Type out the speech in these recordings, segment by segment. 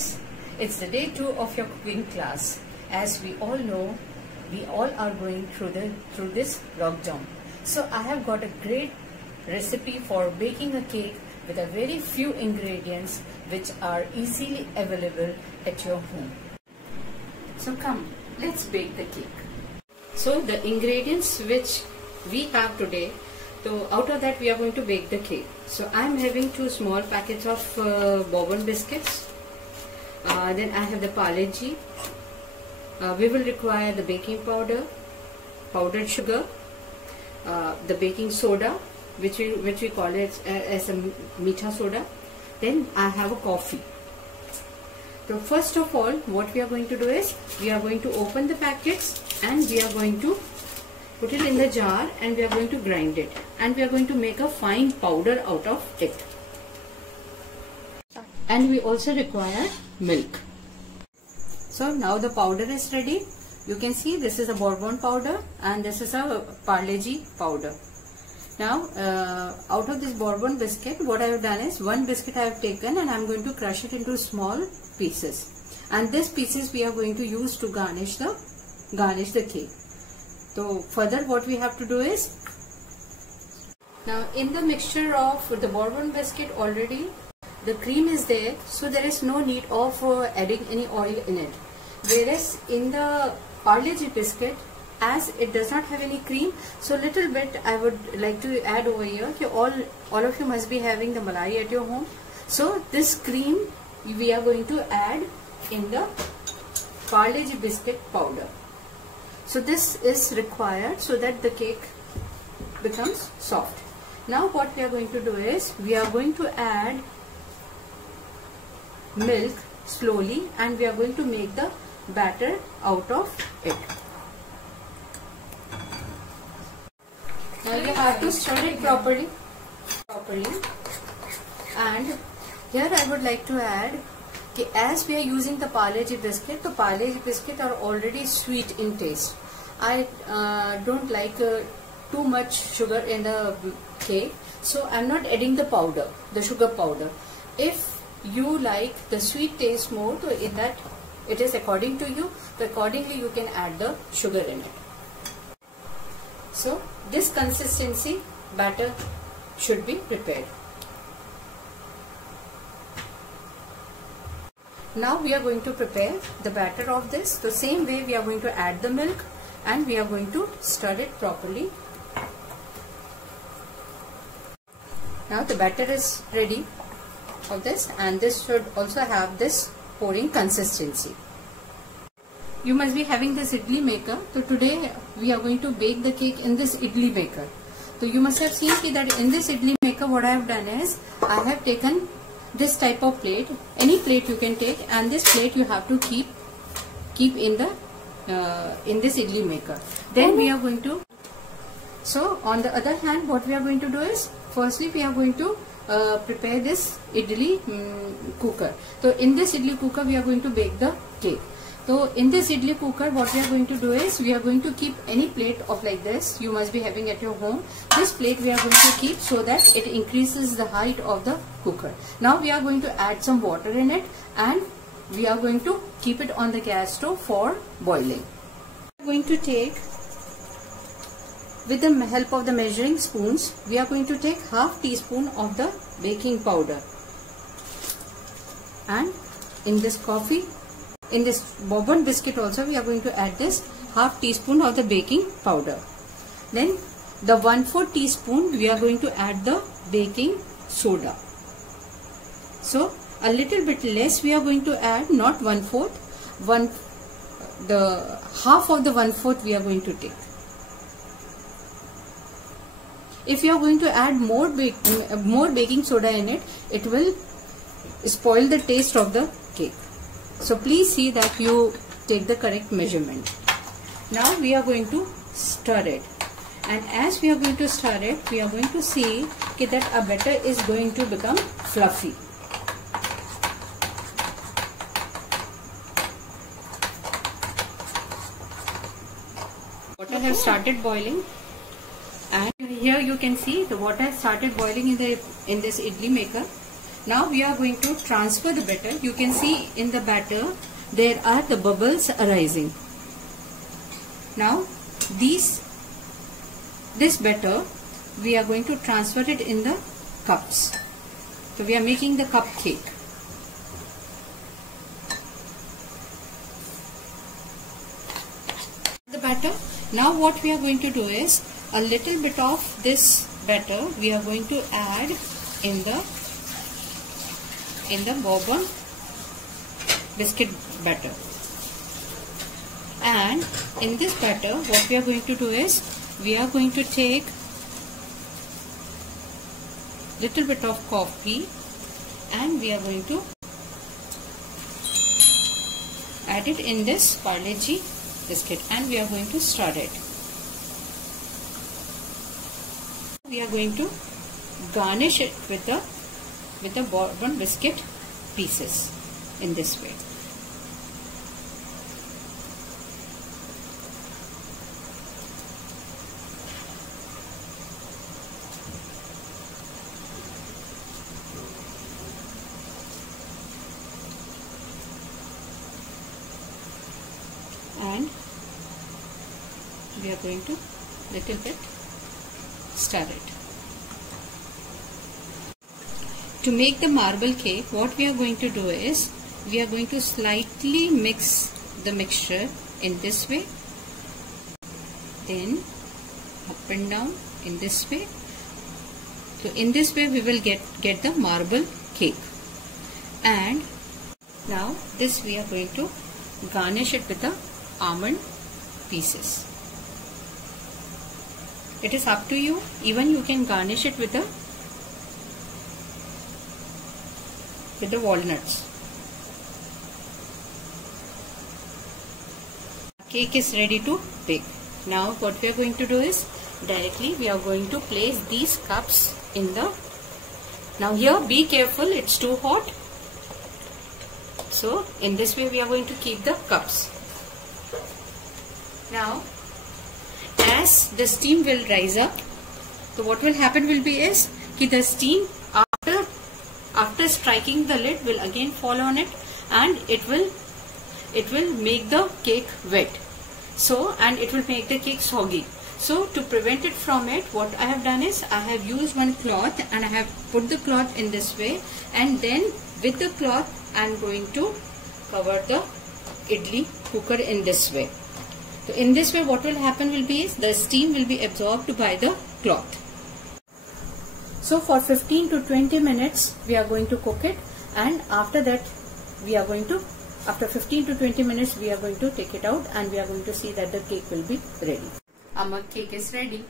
Greetings. It's the day 2 of your cooking class. As we all know, we all are going through this lockdown. So I have got a great recipe for baking a cake with a very few ingredients which are easily available at your home. So come, let's bake the cake. So the ingredients which we have today, so out of that we are going to bake the cake. So I am having 2 small packets of bourbon biscuits. Then I have the Parle-G. We will require the baking powder, powdered sugar, the baking soda, which we call it as a meetha soda. Then I have a coffee. So first of all, what we are going to do is we are going to open the packets and we are going to put it in the jar and we are going to grind it and we are going to make a fine powder out of it. And we also require milk. So now the powder is ready. You can see this is a bourbon powder and this is a Parle-G powder. Now out of this bourbon biscuit, what I have done is 1 biscuit I have taken and I am going to crush it into small pieces. And these pieces we are going to use to garnish the cake. So further what we have to do is, now in the mixture of the bourbon biscuit already the cream is there, so there is no need of adding any oil in it. Whereas in the Parle-G biscuit, as it does not have any cream, so little bit I would like to add over here. All of you must be having the malai at your home. So this cream we are going to add in the Parle-G biscuit powder. So this is required so that the cake becomes soft. Now what we are going to do is we are going to add milk slowly and we are going to make the batter out of it. Now you have to stir it properly. And here I would like to add, as we are using the Parle-G biscuit, the Parle-G biscuit are already sweet in taste. I don't like too much sugar in the cake, so I am not adding the powder, the sugar powder. If you like the sweet taste more, so in that it is according to you, so accordingly you can add the sugar in it. So this consistency batter should be prepared. Now we are going to prepare the batter of this. The same way we are going to add the milk and we are going to stir it properly. Now the batter is ready of this, and this should also have this pouring consistency. You must be having this idli maker. So today we are going to bake the cake in this idli maker. So you must have seen that in this idli maker what I have done is I have taken this type of plate, any plate you can take, and this plate you have to keep in the in this idli maker. Then we are going to, so on the other hand what we are going to do is, firstly we are going to prepare this idli cooker. So in this idli cooker we are going to bake the cake. So in this idli cooker what we are going to do is we are going to keep any plate of like this you must be having at your home. This plate we are going to keep so that it increases the height of the cooker. Now we are going to add some water in it and we are going to keep it on the gas stove for boiling. We are going to take, with the help of the measuring spoons, we are going to take half teaspoon of the baking powder, and in this coffee, in this bourbon biscuit also we are going to add this half teaspoon of the baking powder. Then the 1/4 teaspoon we are going to add the baking soda. So a little bit less we are going to add, not 1/4, the half of the 1/4 we are going to take. If you are going to add more baking soda in it, it will spoil the taste of the cake. So please see that you take the correct measurement. Now we are going to stir it, and as we are going to stir it, we are going to see that our batter is going to become fluffy. Water has started boiling, and here you can see the water has started boiling in this idli maker. Now we are going to transfer the batter. You can see in the batter there are the bubbles arising. Now this batter we are going to transfer it in the cups. So we are making the cupcake. The batter. Now what we are going to do is a little bit of this batter we are going to add in the bourbon biscuit batter. And in this batter what we are going to do is we are going to take little bit of coffee and we are going to add it in this Parle-G biscuit and we are going to stir it. We are going to garnish it with the bourbon biscuit pieces in this way. And we are going to little bit stir it. To make the marble cake, what we are going to do is we are going to slightly mix the mixture in this way, then up and down in this way. So in this way we will get the marble cake. And now this we are going to garnish it with the almond pieces. It is up to you. Even you can garnish it with the walnuts. Cake is ready to bake. Now what we are going to do is directly we are going to place these cups in the. Now here be careful, it's too hot. So in this way we are going to keep the cups. Now as the steam will rise up, so what will happen will be is the steam after striking the lid will again fall on it and it will make the cake wet. So and it will make the cake soggy. So to prevent it from it, what I have done is I have used one cloth and I have put the cloth in this way, and then with the cloth I am going to cover the idli cooker in this way. So in this way what will happen will be is the steam will be absorbed by the cloth. So for 15 to 20 minutes we are going to cook it, and after that we are going to, after 15 to 20 minutes we are going to take it out and we are going to see that the cake will be ready. Our cake is ready.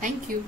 Thank you.